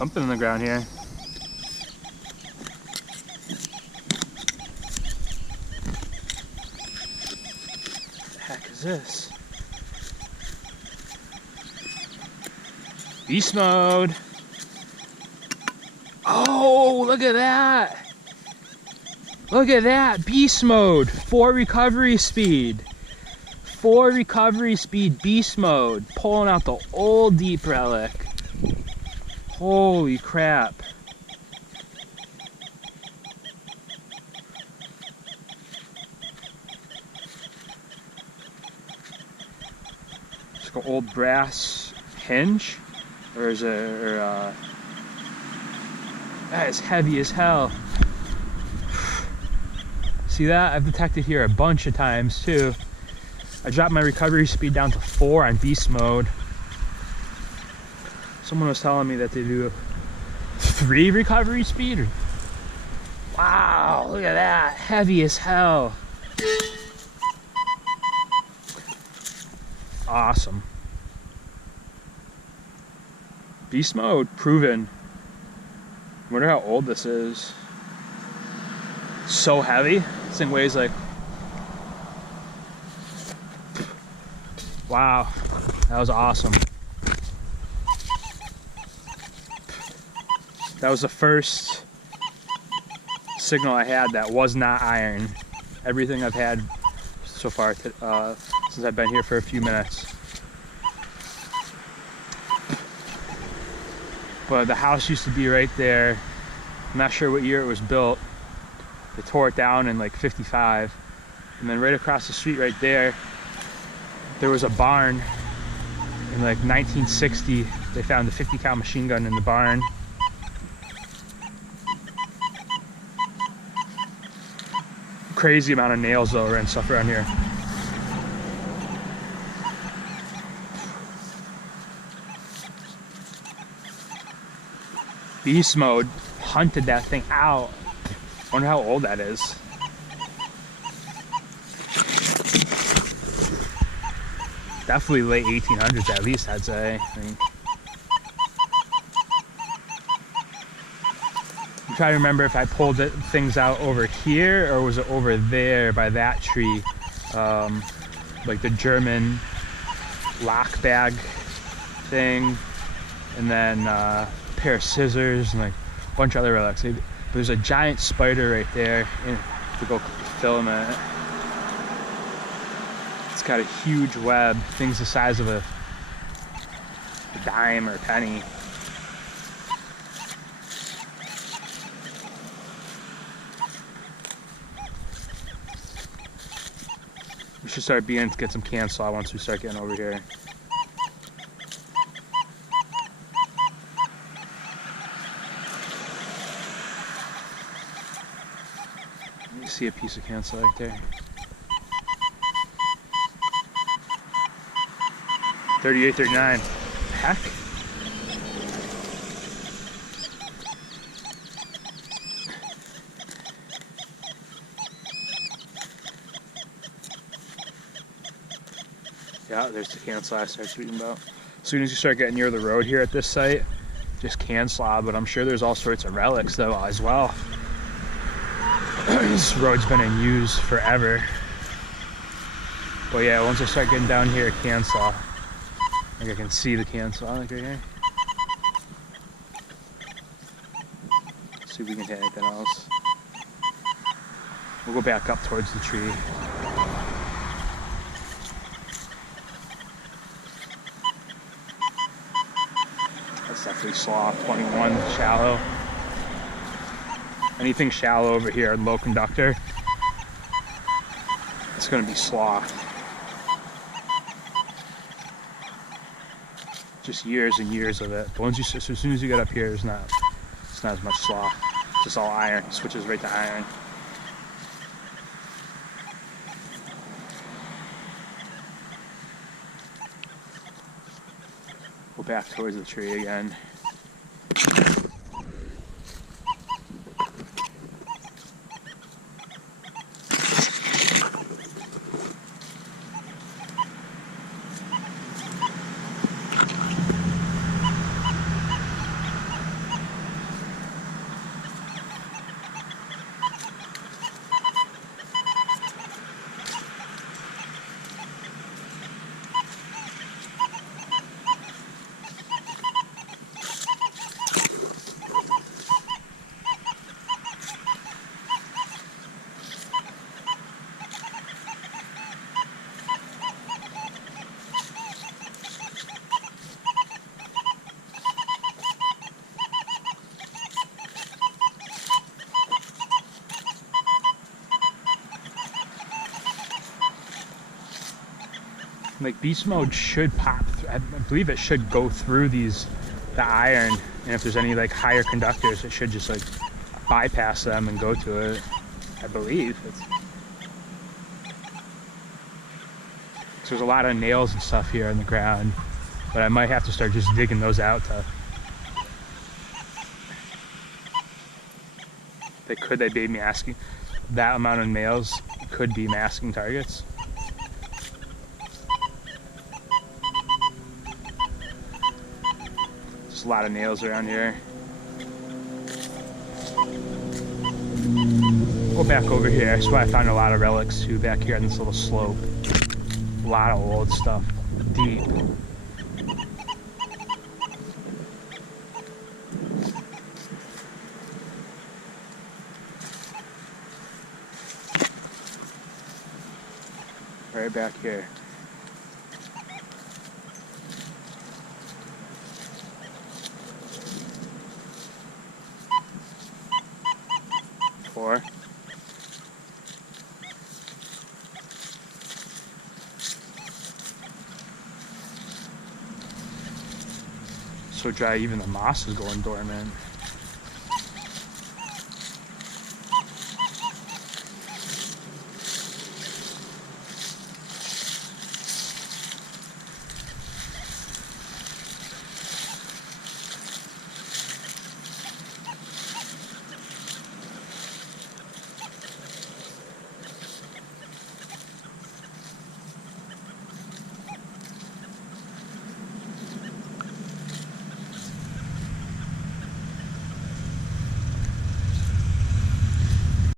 something in the ground here. What the heck is this? Beast mode. Oh, look at that. Look at that. Beast mode. 4 recovery speed. 4 recovery speed beast mode. Pulling out the old deep relic. Holy crap. It's like an old brass hinge. Or is it, that is heavy as hell. See that? I've detected here a bunch of times too. I dropped my recovery speed down to 4 on beast mode. Someone was telling me that they do 3 recovery speed. Wow, look at that. Heavy as hell. Awesome. Beast mode, proven. Wonder how old this is. So heavy. This thing weighs like... Wow, that was awesome. That was the first signal I had that was not iron. Everything I've had so far since I've been here for a few minutes. But the house used to be right there. I'm not sure what year it was built. They tore it down in like 55. And then right across the street right there, there was a barn in like 1960. They found a 50 cal machine gun in the barn. Crazy amount of nails though and stuff around here. Beast mode hunted that thing out. Wonder how old that is. Definitely late 1800s at least, I'd say. I think. I'm trying to remember if I pulled things out over here or was it over there by that tree. Like the German lock bag thing, and then a pair of scissors and like a bunch of other relics. There's a giant spider right there to go film it. It's got a huge web, things the size of a dime or a penny. We should start beginning to get some can saw once we start getting over here. You see a piece of cancel right there. 38, 39. Heck. Yeah, there's the cancel I started speaking about. As soon as you start getting near the road here at this site, just can slob, but I'm sure there's all sorts of relics though as well. This road's been in use forever. But yeah, once I start getting down here at Cansaw, I think I can see the Cansaw like right here. See if we can hit anything else. We'll go back up towards the tree. That's definitely slaw, 21, shallow. Anything shallow over here, low conductor, it's going to be slaw. Just years and years of it. But once you, as soon as you get up here, it's not as much slaw. It's just all iron. It switches right to iron. Go back towards the tree again. Like beast mode should pop, I believe it should go through the iron, and if there's any like higher conductors, it should just like bypass them and go to it. I believe. There's a lot of nails and stuff here on the ground, but I might have to start just digging those out to. They be masking? That amount of nails could be masking targets. There's a lot of nails around here. Go back over here. That's why I found a lot of relics too back here on this little slope. A lot of old stuff. Deep. Right back here. Four. So dry, even the moss is going dormant.